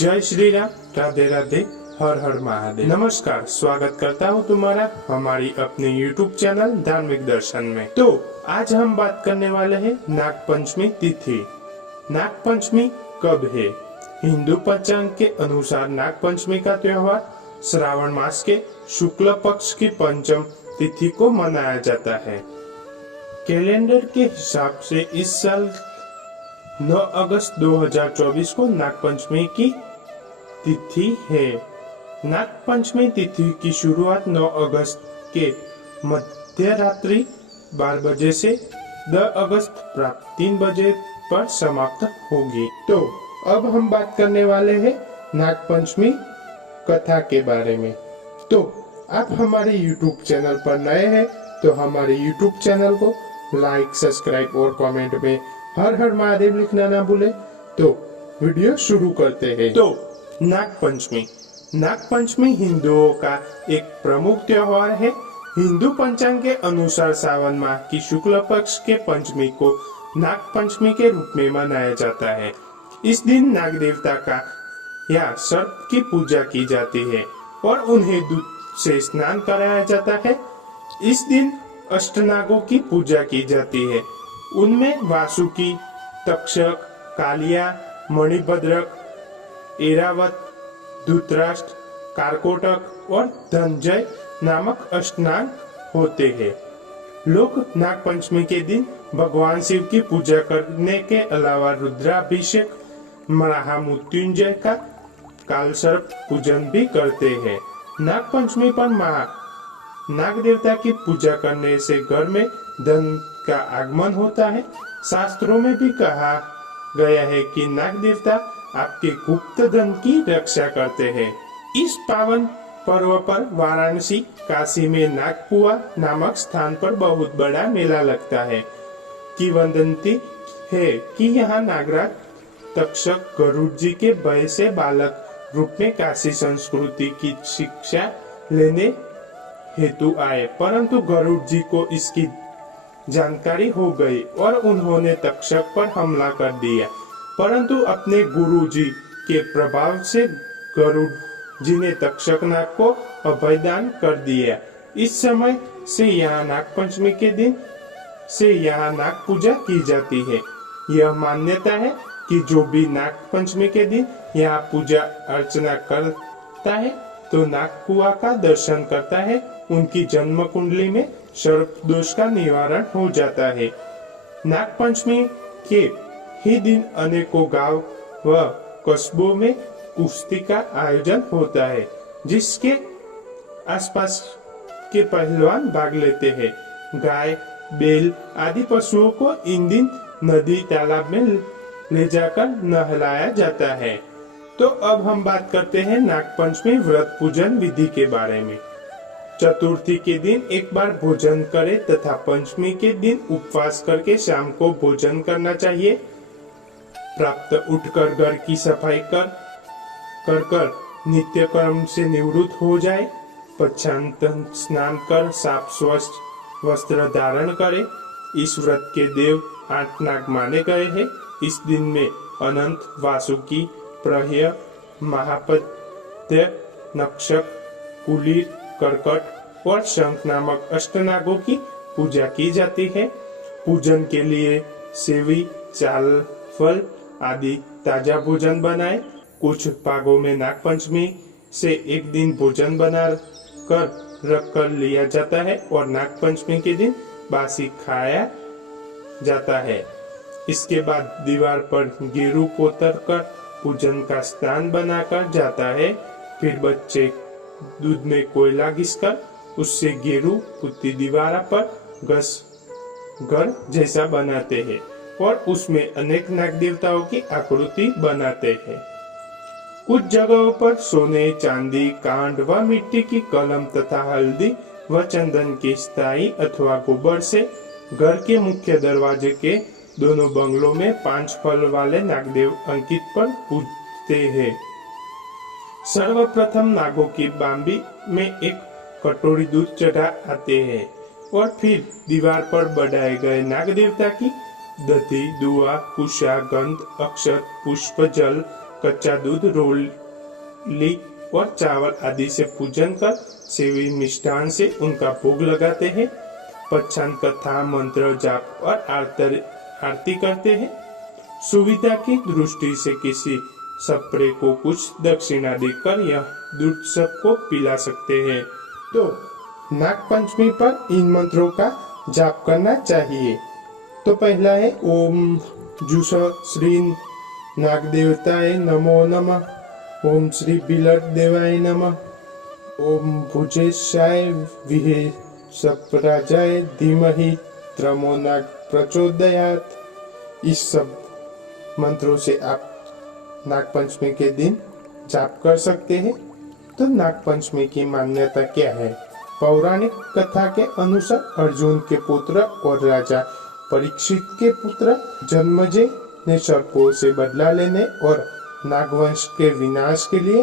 जय श्री राम, राधे राधे, हर हर महादेव। नमस्कार, स्वागत करता हूँ तुम्हारा हमारी अपने YouTube चैनल धार्मिक दर्शन में। तो आज हम बात करने वाले हैं नाग पंचमी तिथि। नाग पंचमी कब है? हिंदू पंचांग के अनुसार नाग पंचमी का त्योहार श्रावण मास के शुक्ल पक्ष की पंचम तिथि को मनाया जाता है। कैलेंडर के हिसाब से इस साल 9 अगस्त 2024 को नाग पंचमी की तिथि है। नाग पंचमी तिथि की शुरुआत 9 अगस्त के मध्य रात्रि 12 बजे से 10 अगस्त प्रातः 3 बजे पर समाप्त होगी। तो अब हम बात करने वाले हैं नाग पंचमी कथा के बारे में। तो आप हमारे YouTube चैनल पर नए हैं तो हमारे YouTube चैनल को लाइक, सब्सक्राइब और कमेंट में हर हर महादेव लिखना ना भूले। तो वीडियो शुरू करते हैं। तो नाग पंचमी हिंदुओं का एक प्रमुख त्योहार है। हिंदू पंचांग के अनुसार सावन माह की शुक्ल पक्ष के पंचमी को नाग पंचमी के रूप में मनाया जाता है। इस दिन नाग देवता का या सर्प की पूजा की जाती है और उन्हें दूध से स्नान कराया जाता है। इस दिन अष्टनागों की पूजा की जाती है। उनमें वासुकी, तक्षक, कालिया, मणिभद्रक, ऐरावत, धृतराष्ट्र, कारकोटक और धनंजय नामक अष्टनाग होते हैं। लोग नाग पंचमी के दिन भगवान शिव की पूजा करने के अलावा रुद्राभिषेक, महामृत्युंजय का कालसर्प पूजन भी करते हैं। नाग पंचमी पर नाग देवता की पूजा करने से घर में धन का आगमन होता है। शास्त्रों में भी कहा गया है कि नाग देवता आपके गुप्त धन की रक्षा करते हैं। इस पावन पर्व पर वाराणसी, काशी में नागपुआ नामक स्थान पर बहुत बड़ा मेला लगता है। किंवदंती है कि यहाँ नागराज तक्षक गरुड़ जी के भय से बालक रूप में काशी संस्कृति की शिक्षा लेने हेतु आए, परंतु गरुड़ जी को इसकी जानकारी हो गई और उन्होंने तक्षक पर हमला कर दिया। परंतु अपने गुरु जी के प्रभाव से गरुड़ जी ने तक्षक नाग को अभयदान कर दिया। इस समय से यहाँ नाग पंचमी के दिन से यहाँ नाग पूजा की जाती है। यह मान्यता है कि जो भी नाग पंचमी के दिन यहाँ पूजा अर्चना करता है तो नागकुआ का दर्शन करता है, उनकी जन्म कुंडली में सर्प दोष का निवारण हो जाता है। नाग पंचमी के ही दिन अनेकों गांव व कस्बों में कुश्ती का आयोजन होता है, जिसके आसपास के पहलवान भाग लेते हैं। गाय, बैल आदि पशुओं को इन दिन नदी, तालाब में ले जाकर नहलाया जाता है। तो अब हम बात करते हैं नाग पंचमी व्रत पूजन विधि के बारे में। चतुर्थी के दिन एक बार भोजन करें तथा पंचमी के दिन उपवास करके शाम को भोजन करना चाहिए। प्राप्त उठकर घर की सफाई कर नित्य कर्म से निवृत्त हो जाए। पश्चात स्नान कर साफ स्वच्छ वस्त्र धारण करे। इस व्रत के देव 8 नाग माने गए हैं। इस दिन में अनंत, वासुकी, प्रह्य, महापत्य, नक्षक, कुलीर, कर्कट और शंख नामक अष्टनागों की पूजा की जाती है। पूजन के लिए सेवी, चाल, फल आदि ताजा भोजन बनाए। कुछ भागों में नाग पंचमी से एक दिन भोजन बना कर रख कर लिया जाता है और नाग पंचमी के दिन बासी खाया जाता है। इसके बाद दीवार पर गेरू पोतर कर पूजन का स्थान बनाकर जाता है। फिर बच्चे दूध में कोयला घिसकर उससे गेरू पुती दीवार पर घस घर जैसा बनाते हैं और उसमें अनेक नाग देवताओं की आकृति बनाते हैं। कुछ जगहों पर सोने, चांदी, कांड व मिट्टी की कलम तथा हल्दी व चंदन की स्थायी अथवा गोबर से घर के मुख्य दरवाजे के दोनों बंगलों में 5 फल वाले नागदेव अंकित पर पूजते हैं। सर्वप्रथम नागों की बांबी में एक कटोरी दूध चढ़ा आते हैं और फिर दीवार पर बढ़ाए गए नाग देवता की दधि, दुआ, कुशा, गंध, अक्षत, पुष्प, जल कच्चा दूध, रोली और चावल आदि से पूजन कर सेवी मिष्ठान से उनका भोग लगाते हैं। पश्चात कथा, मंत्र, जाप और आरती करते हैं। सुविधा की दृष्टि से किसी सप्रे को कुछ दक्षिणा देकर यह दूध सबको पिला सकते हैं। तो नाग पंचमी पर इन मंत्रों का जाप करना चाहिए। तो पहला है ओम जुष श्री नाग देवताय नमो नमः, ओम श्री बिलट देवाय नमः, ओम भुजेशाय विहे सप्राजाय धीमहि त्रमो नाग प्रचोदयात्। इस सब मंत्रों से आप नाग पंचमी के दिन जाप कर सकते हैं। तो नाग पंचमी की मान्यता क्या है? पौराणिक कथा के अनुसार अर्जुन के पुत्र और राजा परीक्षित के पुत्र जन्मेजय ने सर्पों से बदला लेने और नागवंश के विनाश के लिए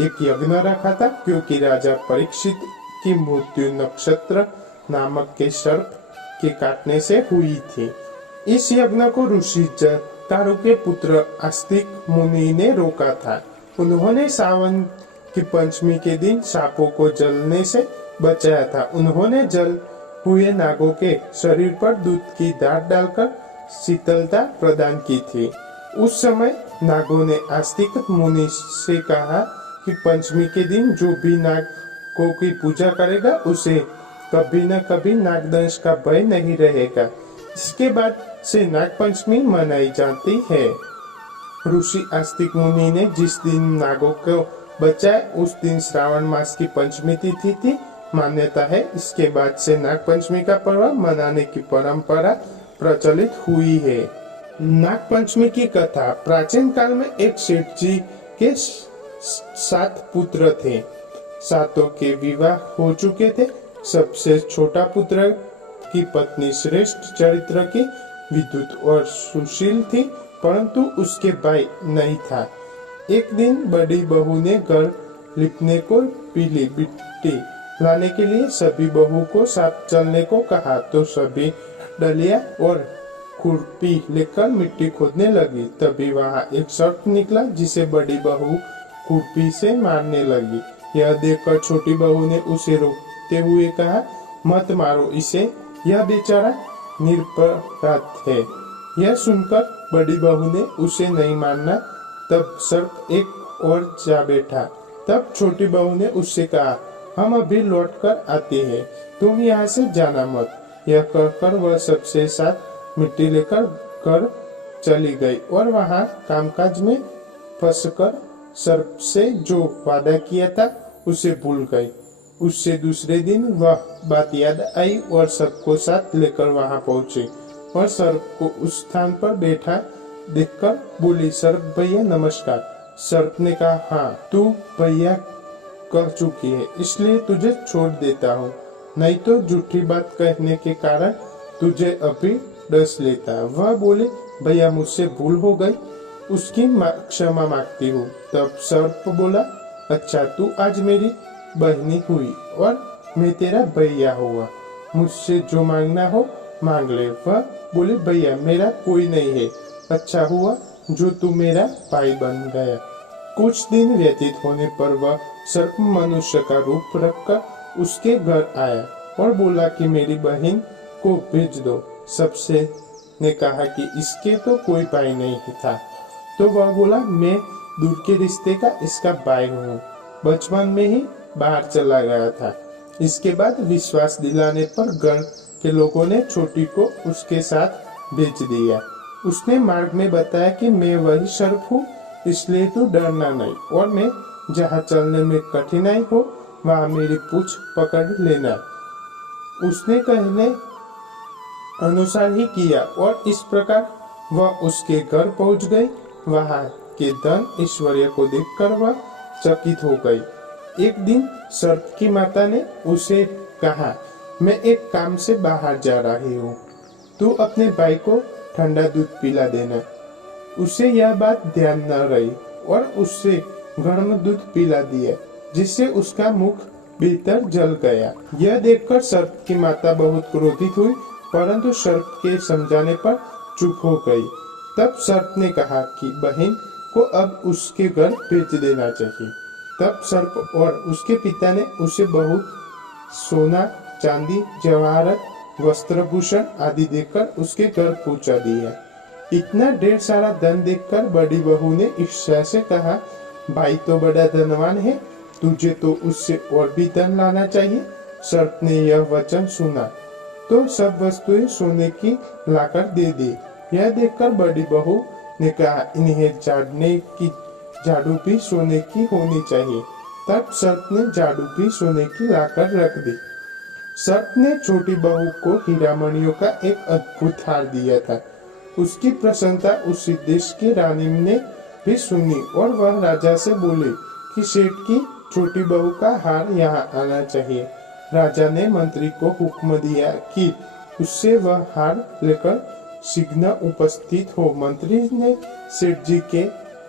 एक यज्ञ रखा था, क्योंकि राजा परीक्षित की मृत्यु नक्षत्र नामक के सर्प के काटने से हुई थी। इस यज्ञ को ऋषि जटायु के पुत्र आस्तिक मुनि ने रोका था। उन्होंने सावन की पंचमी के दिन सांपों को जलने से बचाया था। उन्होंने जल हुए नागों के शरीर पर दूध की दाट डालकर शीतलता प्रदान की थी। उस समय नागों ने आस्तिक मुनि से कहा कि पंचमी के दिन जो भी नागों की पूजा करेगा उसे कभी न कभी नागदंश का भय नहीं रहेगा। इसके बाद से नाग पंचमी मनाई जाती है। ऋषि आस्तिक मुनि ने जिस दिन नागों को बचाया उस दिन श्रावण मास की पंचमी तिथि थी। मान्यता है इसके बाद से नाग पंचमी का पर्व मनाने की परंपरा प्रचलित हुई है। नाग पंचमी की कथा। प्राचीन काल में एक सेठ जी के 7 पुत्र थे। सातों के विवाह हो चुके थे। सबसे छोटा पुत्र की पत्नी श्रेष्ठ चरित्र की, विद्युत और सुशील थी, परंतु उसके भाई नहीं था। एक दिन बड़ी बहू ने घर लिपने को पीली मिट्टी लाने के लिए सभी बहू को साथ चलने को कहा, तो सभी डलिया और खुरपी लेकर मिट्टी खोदने लगी। तभी वहाँ एक सर्प निकला जिसे बड़ी बहू खुरपी से मारने लगी। यह देखकर छोटी बहू ने उसे रोकते हुए कहा, मत मारो इसे, यह बेचारा निरपराध है। यह सुनकर बड़ी बहू ने उसे नहीं मारना। तब सर्प एक और जा बैठा। तब छोटी बहू ने उससे कहा, हम अभी लौट कर आते हैं, तुम यहाँ से जाना मत। यह कहकर वह सबसे साथ मिट्टी लेकर घर चली गई और वहाँ कामकाज में फंसकर सर्प से जो वादा किया था उसे भूल गई। उससे दूसरे दिन वह बात याद आई और सबको साथ लेकर वहाँ पहुँची और सर्प को उस स्थान पर बैठा देखकर बोली, सर्प भैया नमस्कार। सर्प ने कहा, हाँ तू भैया कह चुकी है इसलिए तुझे छोड़ देता हूँ, नहीं तो झूठी बात कहने के कारण तुझे अभी डस लेता। वह बोले, भैया मुझसे भूल हो गई, उसकी क्षमा मांगती हूँ। तब सर्प बोला, अच्छा तू आज मेरी बहनी हुई और मैं तेरा भैया हुआ, मुझसे जो मांगना हो मांग ले। वह बोले, भैया मेरा कोई नहीं है, अच्छा हुआ जो तू मेरा भाई बन गया। कुछ दिन व्यतीत होने पर वह सर्प मनुष्य का रूप रखकर उसके घर आया और बोला कि मेरी बहन को भेज दो। सबसे ने कहा कि इसके तो कोई भाई नहीं था। तो वह बोला, मैं दूर के रिश्ते का इसका भाई हूँ, बचपन में ही बाहर चला गया था। इसके बाद विश्वास दिलाने पर घर के लोगों ने छोटी को उसके साथ भेज दिया। उसने मार्ग में बताया कि मैं वही सर्प हूँ, इसलिए तू डरना नहीं, और मैं जहाँ चलने में कठिनाई हो वहाँ मेरी पूंछ पकड़ लेना। उसने कहने अनुसार ही किया और इस प्रकार वह उसके घर पहुँच गई। वहाँ के धन ऐश्वर्य को देखकर वह चकित हो गई। एक दिन सर्प की माता ने उसे कहा, मैं एक काम से बाहर जा रही हूँ, तू अपने भाई को ठंडा दूध पिला देना। उसे यह बात ध्यान न रही और उससे गर्म दूध पिला दिया, जिससे उसका मुख भीतर जल गया। यह देखकर सर्प की माता बहुत क्रोधित हुई, परंतु सर्प के समझाने पर चुप हो गई। तब सर्प ने कहा कि बहन, को अब उसके घर भेज देना चाहिए। तब सर्प और उसके पिता ने उसे बहुत सोना, चांदी, जवाहरात, वस्त्रभूषण आदि देकर उसके घर पहुंचा दिया। इतना ढेर सारा धन देखकर बड़ी बहू ने ईर्ष्या से कहा, भाई तो बड़ा धनवान है, तुझे तो उससे और भी धन लाना चाहिए। सर्प ने यह वचन सुना तो सब वस्तुएं सोने की लाकर दे दी। यह देखकर बड़ी बहू ने कहा, इन्हें झाड़ने की झाड़ू भी सोने की होनी चाहिए। तब सर्प ने झाड़ू भी सोने की लाकर रख दी। सर्प ने छोटी बहू को हीरा मणियों का एक अद्भुत हार दिया था। उसकी प्रसन्नता उसी देश की रानी ने भी सुनी और वह राजा से बोली कि सेठ की छोटी बहू का हार यहाँ आना चाहिए। राजा ने मंत्री को हुक्म दिया कि उससे वह हार लेकर शीघ्र उपस्थित हो। मंत्री ने सेठ जी के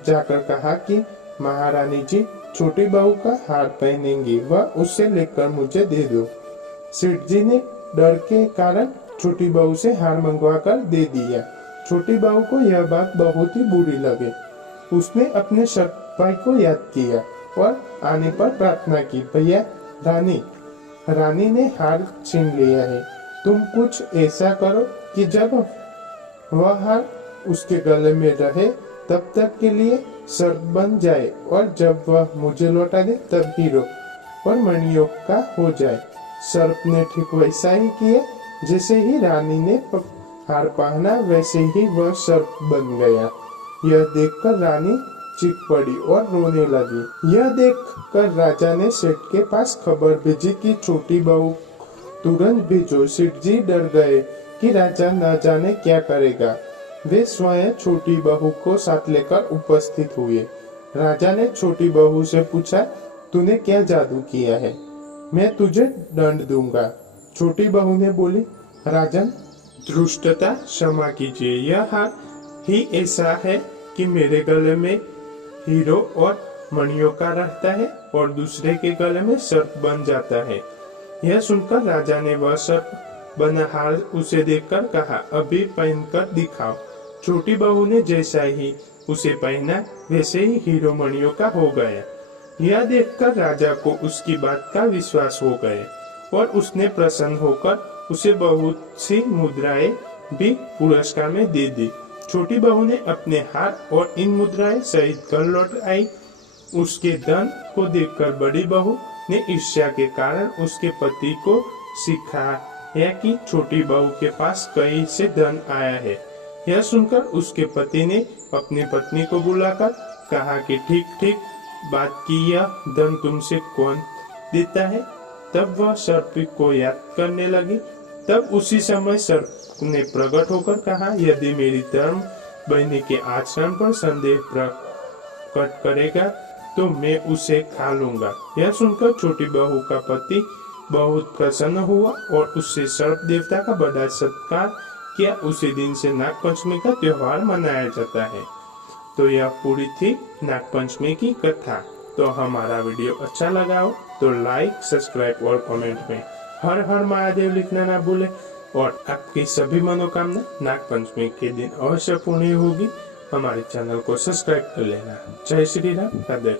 जाकर कहा कि महारानी जी छोटी बहू का हार पहनेंगी, वह उसे लेकर मुझे दे दो। सेठ जी ने डर के कारण छोटी बहू से हार मंगवा कर दे दिया। छोटी बहू को यह बात बहुत ही बुरी लगी। उसने अपने सर्प भाई को याद किया और आने पर प्रार्थना की, भैया रानी ने हार छीन लिया है, तुम कुछ ऐसा करो कि जब वह हार उसके गले में रहे तब तक के लिए सर्प बन जाए और जब वह मुझे लौटा दे तब हीरो और मणियों का हो जाए। सर्प ने ठीक वैसा ही किया। जैसे ही रानी ने हार पहना वैसे ही वह सर्प बन गया। यह देखकर रानी चीख पड़ी और रोने लगी। यह देखकर राजा ने सेठ के पास खबर भेजी कि छोटी बहू तुरंत भेजो। सेठ जी डर गए कि राजा न जाने क्या करेगा। वे स्वयं छोटी बहू को साथ लेकर उपस्थित हुए। राजा ने छोटी बहू से पूछा, तूने क्या जादू किया है? मैं तुझे दंड दूंगा। छोटी बहू ने बोली, राजन दुष्टता क्षमा कीजिए, यह हार ही ऐसा है कि मेरे गले में हीरो और मणियों का रहता है और दूसरे के गले में सर्प बन जाता है। यह सुनकर राजा ने वह सर्प बना हार उसे देखकर कहा, अभी पहनकर दिखाओ। छोटी बहू ने जैसा ही उसे पहना वैसे ही हीरो मणियों का हो गया। यह देखकर राजा को उसकी बात का विश्वास हो गया और उसने प्रसन्न होकर उसे बहुत सी मुद्राएं भी पुरस्कार में दे दी। छोटी बहू ने अपने हार और इन मुद्राएं सहित घर लौट आई। उसके धन को देखकर बड़ी बहू ने ईर्ष्या के कारण उसके पति को सिखाया कि छोटी बहू के पास कहीं से धन आया है। यह सुनकर उसके पति ने अपनी पत्नी को बुलाकर कहा कि ठीक बात की, यह धन तुमसे कौन देता है? तब वह सर्प को याद करने लगी। तब उसी समय सर्प ने प्रकट होकर कहा, यदि मेरी धर्म बहनी के आचरण पर संदेह प्रकट करेगा तो मैं उसे खा लूंगा। यह सुनकर छोटी बहू का पति बहुत प्रसन्न हुआ और उससे सर्प देवता का बड़ा सत्कार किया। उसी दिन से नाग पंचमी का त्योहार मनाया जाता है। तो यह पूरी थी नाग पंचमी की कथा। तो हमारा वीडियो अच्छा लगा हो तो लाइक, सब्सक्राइब और कमेंट में हर हर महादेव लिखना ना भूले और आपकी सभी मनोकामना नाग पंचमी के दिन अवश्य पूर्ण होगी। हमारे चैनल को सब्सक्राइब कर लेना। जय श्री राम, राधे राधे।